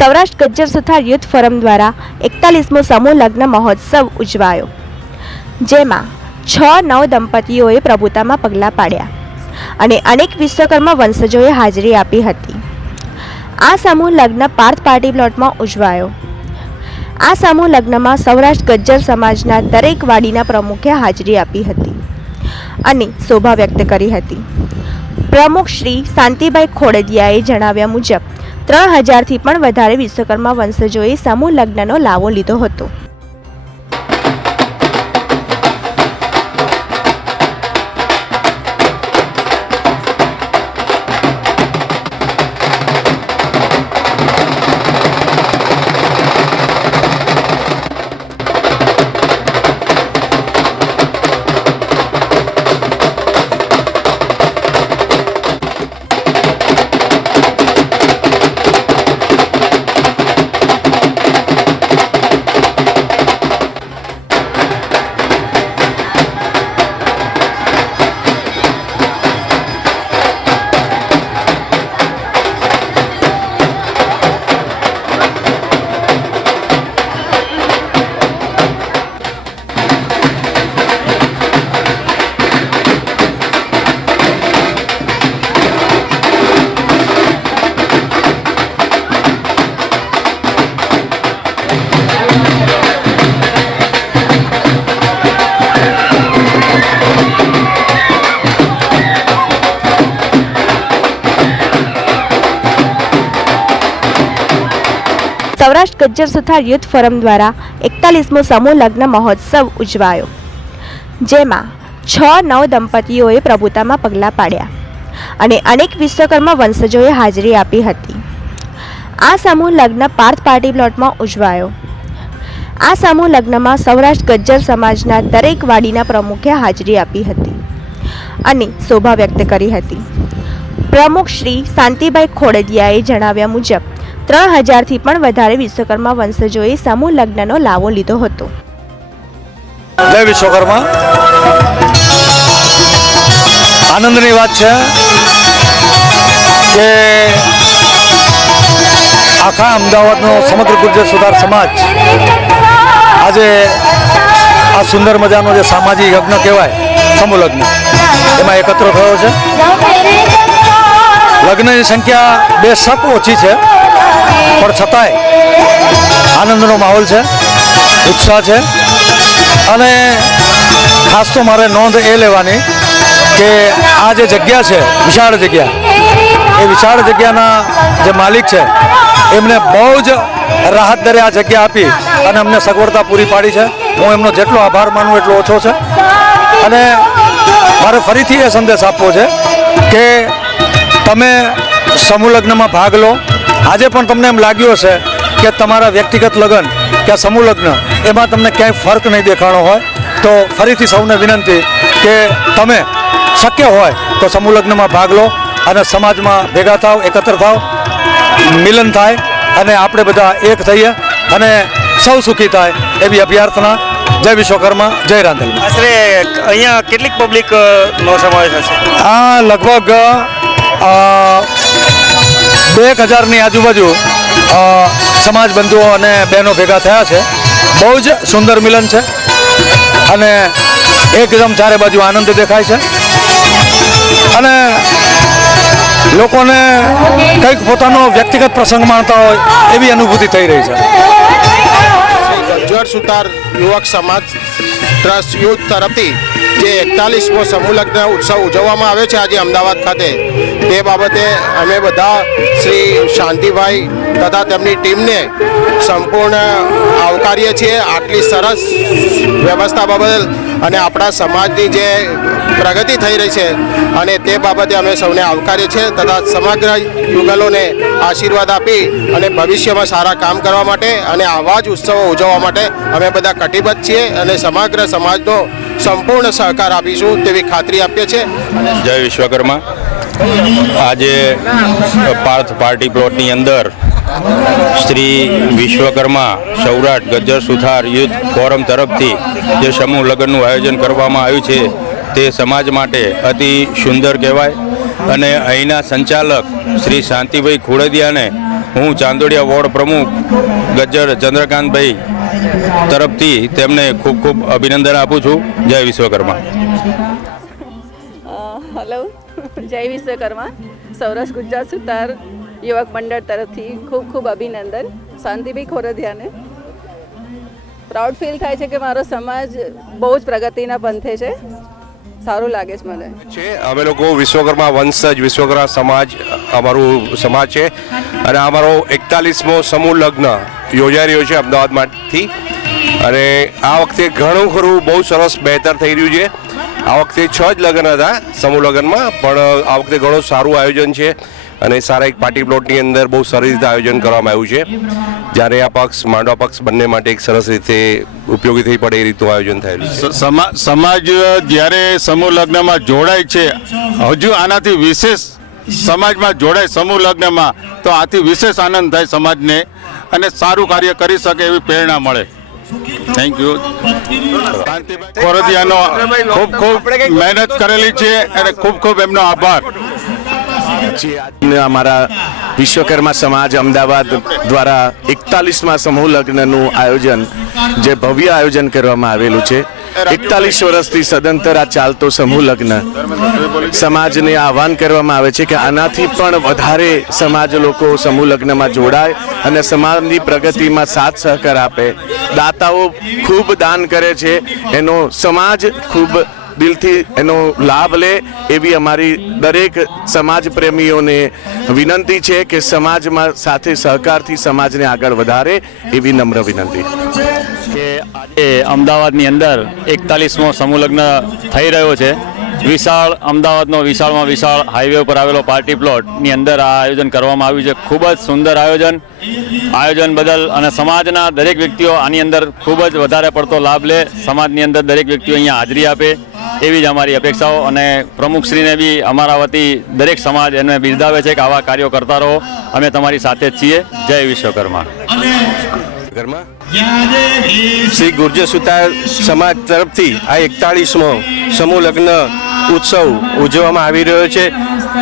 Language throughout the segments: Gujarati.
સૌરાષ્ટ્ર ગજ્જર સુથાર યુથ ફોરમ દ્વારા 41મો સમૂહ લગ્ન મહોત્સવ ઉજવાયો, જેમાં 6 દંપતીઓએ પ્રભુતામાં પગલાં પાડ્યા અને અનેક વિશ્વકર્મા વંશજોએ હાજરી આપી હતી. આ સમૂહ લગ્ન પાર્થ પાર્ટી પ્લોટમાં ઉજવાયો. આ સમૂહ લગ્નમાં સૌરાષ્ટ્ર ગજ્જર સમાજના દરેક વાડીના પ્રમુખે હાજરી આપી હતી અને શોભા વ્યક્ત કરી હતી. પ્રમુખ શ્રી શાંતિભાઈ ખોડદિયાએ જણાવ્યા મુજબ 3000થી પણ વધારે વિશ્વકર્મા વંશજોએ સમૂહ લગ્નનો લાવો લીધો હતો. સૌરાષ્ટ્ર ગજ્જર સુથાર યુથ ફોરમ દ્વારા 41મો સમૂહ લગ્ન મહોત્સવ ઉજવાયો, જેમાં 6 દંપતીઓએ પ્રભુતામાં પગલાં પાડ્યા અને અનેક વિશ્વકર્મા વંશજોએ હાજરી આપી હતી. આ સમૂહ લગ્ન પાર્થ પાર્ટી પ્લોટમાં ઉજવાયો. આ સમૂહ લગ્નમાં સૌરાષ્ટ્ર ગજ્જર સમાજના દરેક વાડીના પ્રમુખે હાજરી આપી હતી અને શોભા વ્યક્ત કરી હતી. પ્રમુખ શ્રી શાંતિભાઈ ખોડદિયાએ જણાવ્યા મુજબ 3000થી પણ વધારે વિશ્વકર્મા વંશજોએ સમૂહ લગ્નનો લાવો લીધો હતો. જય વિશ્વકર્મા. આનંદની વાત છે કે આખા અમદાવાદનો સમગ્ર ગુર્જર સુથાર સમાજ આજે આ સુંદર મજાનો જે સામાજિક યજ્ઞ કહેવાય સમૂહ લગ્ન એમાં એકત્ર થયો છે. લગ્નની સંખ્યા 2 શક ઓછી છે, પણ છતાંય આનંદનો માહોલ છે, ઉત્સાહ છે. અને ખાસ તો મારે નોંધ એ લેવાની કે આ જે જગ્યા છે, વિશાળ જગ્યા, એ વિશાળ જગ્યાના જે માલિક છે એમને બહુ જ રાહત દરે આ જગ્યા આપી અને અમને સગવડતા પૂરી પાડી છે. હું એમનો જેટલો આભાર માનું એટલો ઓછો છે. અને મારે ફરીથી એ સંદેશ આપવો છે કે તમે સમૂહ લગ્નમાં ભાગ લો. આજે પણ તમને એમ લાગ્યું હશે કે તમારા વ્યક્તિગત લગ્ન કે સમૂહ લગ્ન એમાં તમને ક્યાંય ફરક નહીં દેખાણો હોય, તો ફરીથી સૌને વિનંતી કે તમે શક્ય હોય તો સમૂહ લગ્નમાં ભાગ લો અને સમાજમાં ભેગા થાવ, એકત્ર થાવ, મિલન થાય અને આપણે બધા એક થઈએ અને સૌ સુખી થાય એવી અભ્યર્થના. જય વિશ્વકર્મા, જય રાંધલ. આશરે અહીંયા કેટલીક પબ્લિકનો સમાવેશ હશે? આ લગભગ 2000ની આજુબાજુ સમાજ બંધુઓ અને બહેનો ભેગા થયા છે. બહુ જ સુંદર મિલન છે અને એકદમ ચારે બાજુ આનંદ દેખાય છે અને લોકોને કંઈક પોતાનો વ્યક્તિગત પ્રસંગ માણતા હોય એવી અનુભૂતિ થઈ રહી છે. ગજ્જર સુથાર યુવક સમાજ ટ્રસ્ટ યુથ તરફથી જે 41મો સમૂહ લગ્ન ઉત્સવ ઉજવવામાં આવે છે આજે અમદાવાદ ખાતે, તે બાબતે અમે બધા શ્રી શાંતિભાઈ તથા તેમની ટીમને સંપૂર્ણ આવકારીએ છીએ આટલી સરસ વ્યવસ્થા બદલ અને આપણા સમાજની જે પ્રગતિ થઈ રહી છે અને તે બાબતે અમે સૌને આવકારીએ છીએ તથા સમગ્ર યુગલોને આશીર્વાદ આપી અને ભવિષ્યમાં સારા કામ કરવા માટે અને આવા જ ઉત્સવો ઉજવવા માટે અમે બધા કટિબદ્ધ છીએ અને સમગ્ર સમાજનો સંપૂર્ણ સહકાર આપીશું તેવી ખાતરી આપીએ છીએ. જય વિશ્વકર્મા. આજે પાર્થ પાર્ટી પ્લોટની અંદર શ્રી વિશ્વકર્મા સૌરાષ્ટ્ર ગજ્જર સુથાર યુથ ફોરમ તરફથી જે સમૂહ લગ્નનું આયોજન કરવામાં આવ્યું છે તે સમાજ માટે અતિ સુંદર કહેવાય અને અહીંના સંચાલક શ્રી શાંતિભાઈ ખોડદિયાને હું ચાંદોડિયા વોર્ડ પ્રમુખ ગજ્જર ચંદ્રકાંતભાઈ તરફથી તેમને ખૂબ ખૂબ અભિનંદન આપું છું. જય વિશ્વકર્મા. હલો, જય વિશ્વકર્મા. સૌરાષ્ટ્ર ગુજરાત સુતાર યુવક મંડળ તરફથી ખૂબ ખૂબ અભિનંદન શાંતિભાઈ ખોરદિયાને. પ્રાઉડ ફીલ થાય છે કે મારો સમાજ બહુ જ પ્રગતિના પંથે છે. સારું લાગે છે મને. અમે લોકો વિશ્વકર્મા વંશજ વિશ્વકર્મા સમાજ અમારું સમાજ છે અને અમારો 41મો સમૂહ લગ્ન યોજાઈ રહ્યો છે અમદાવાદમાંથી. અને આ વખતે ઘણું ખરું બહુ સરસ બહેતર થઈ રહ્યું છે. આ વખતે 6 જ લગ્ન હતા સમૂહ લગ્નમાં, પણ આ વખતે ઘણું સારું આયોજન છે અને સારા એક પાર્ટી પ્લોટની અંદર બહુ સરસ રીતે આયોજન કરવામાં આવ્યું છે. જ્યારે આ પક્ષ માંડવા પક્ષ બંને માટે એક સરસ રીતે ઉપયોગી થઈ પડે એ રીતનું આયોજન થયેલું છે. સમાજ જ્યારે સમૂહ લગ્નમાં જોડાય છે, હજુ આનાથી વિશેષ સમાજમાં જોડાય સમૂહ લગ્નમાં તો આથી વિશેષ આનંદ થાય સમાજને અને સારું કાર્ય કરી શકે એવી પ્રેરણા મળે. Thank you. ખોરદિયાનો ખૂબ ખૂબ મહેનત કરેલી છે અને ખૂબ ખૂબ એમનો આભાર. અમારા વિશ્વકર્મા સમાજ અમદાવાદ દ્વારા 41મા સમૂહ લગ્નનું આયોજન, જે ભવ્ય આયોજન કરવામાં આવેલું છે. 41 વર્ષથી સદંતર આ ચાલતો સમૂહ લગ્ન સમાજને આહવાન કરવામાં આવે છે કે આનાથી પણ વધારે સમાજ લોકો સમૂહ લગ્નમાં જોડાય અને સમાજની પ્રગતિમાં સાથ સહકાર આપે. દાતાઓ ખૂબ દાન કરે છે, એનો સમાજ ખૂબ દિલથી એનો લાભ લે એવી અમારી દરેક સમાજ પ્રેમીઓને વિનંતી છે કે સમાજમાં સાથે સહકારથી સમાજને આગળ વધારે એવી નમ્ર વિનંતી. કે આજે અમદાવાદની અંદર 41મો સમૂહ લગ્ન થઈ રહ્યો છે. વિશાળ અમદાવાદનો વિશાળમાં વિશાળ હાઈવે ઉપર આવેલો પાર્ટી પ્લોટની અંદર આ આયોજન કરવામાં આવ્યું છે. ખૂબ જ સુંદર આયોજન બદલ અને સમાજના દરેક વ્યક્તિઓ આની અંદર ખૂબ જ વધારે પડતો લાભ લે, સમાજની અંદર દરેક વ્યક્તિઓ અહીંયા હાજરી આપે એવી જ અમારી અપેક્ષાઓ. અને પ્રમુખશ્રીને બી અમારા વતી દરેક સમાજ એને બિરદાવે છે કે આવા કાર્યો કરતા રહો, અમે તમારી સાથે જ છીએ. જય વિશ્વકર્મા. શ્રી ગુર્જર સુતાર સમાજ તરફથી આ 41મો સમૂહ લગ્ન ઉત્સવ ઉજવવામાં આવી રહ્યો છે.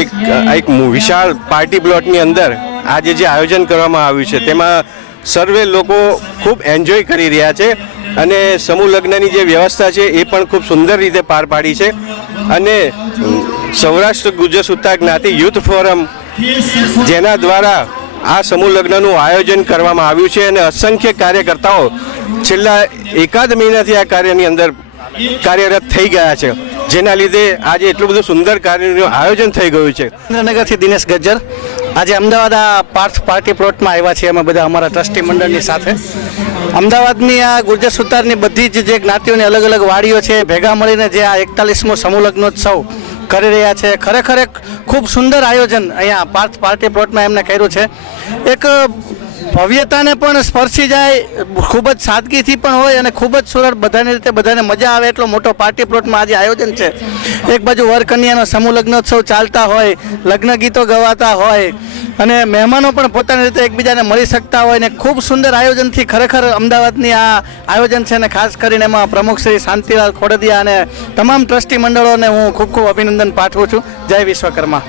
એક વિશાળ પાર્ટી પ્લોટની અંદર આજે જે આયોજન કરવામાં આવ્યું છે તેમાં સર્વે લોકો ખૂબ એન્જોય કરી રહ્યા છે અને સમૂહ લગ્નની જે વ્યવસ્થા છે એ પણ ખૂબ સુંદર રીતે પાર પાડી છે. અને સૌરાષ્ટ્ર ગુર્જર સુતાર જ્ઞાતિ યુથ ફોરમ, જેના દ્વારા આ સમૂહ લગ્નનું આયોજન કરવામાં આવ્યું છે અને અસંખ્ય કાર્યકર્તાઓ છેલ્લા એકાદ મહિનાથી આ કાર્યની અંદર કાર્યરત થઈ ગયા છે, જેના લીધે આજે એટલું બધું સુંદર કાર્યનું આયોજન થઈ ગયું છે. સુરેન્દ્રનગરથી દિનેશ ગજ્જર. આજે અમદાવાદ આ પાર્થ પાર્ટી પ્લોટમાં આવ્યા છીએ અમે બધા અમારા ટ્રસ્ટી મંડળની સાથે. અમદાવાદની આ ગુર્જર સુતારની બધી જ જે જ્ઞાતિઓની અલગ અલગ વાડીઓ છે ભેગા મળીને જે આ 41મો સમૂહ લગ્નોત્સવ કરી રહ્યા છે. ખરેખર એક ખૂબ સુંદર આયોજન અહીંયા પાર્થ પાર્ટી પ્લોટમાં એમને કર્યું છે. એક ભવ્યતાને પણ સ્પર્શી જાય, ખૂબ જ સાદગીથી પણ હોય અને ખૂબ જ સરળ બધાની રીતે બધાને મજા આવે એટલો મોટો પાર્ટી પ્લોટમાં આજે આયોજન છે. એક બાજુ વર કન્યાનો સમૂહ લગ્નોત્સવ ચાલતા હોય, લગ્ન ગીતો ગવાતા હોય અને મહેમાનો પણ પોતાની રીતે એકબીજાને મળી શકતા હોય ને ખૂબ સુંદર આયોજનથી ખરેખર અમદાવાદની આ આયોજન છે. અને ખાસ કરીને એમાં પ્રમુખ શ્રી શાંતિલાલ ખોડદિયા અને તમામ ટ્રસ્ટી મંડળોને હું ખૂબ ખૂબ અભિનંદન પાઠવું છું. જય વિશ્વકર્મા.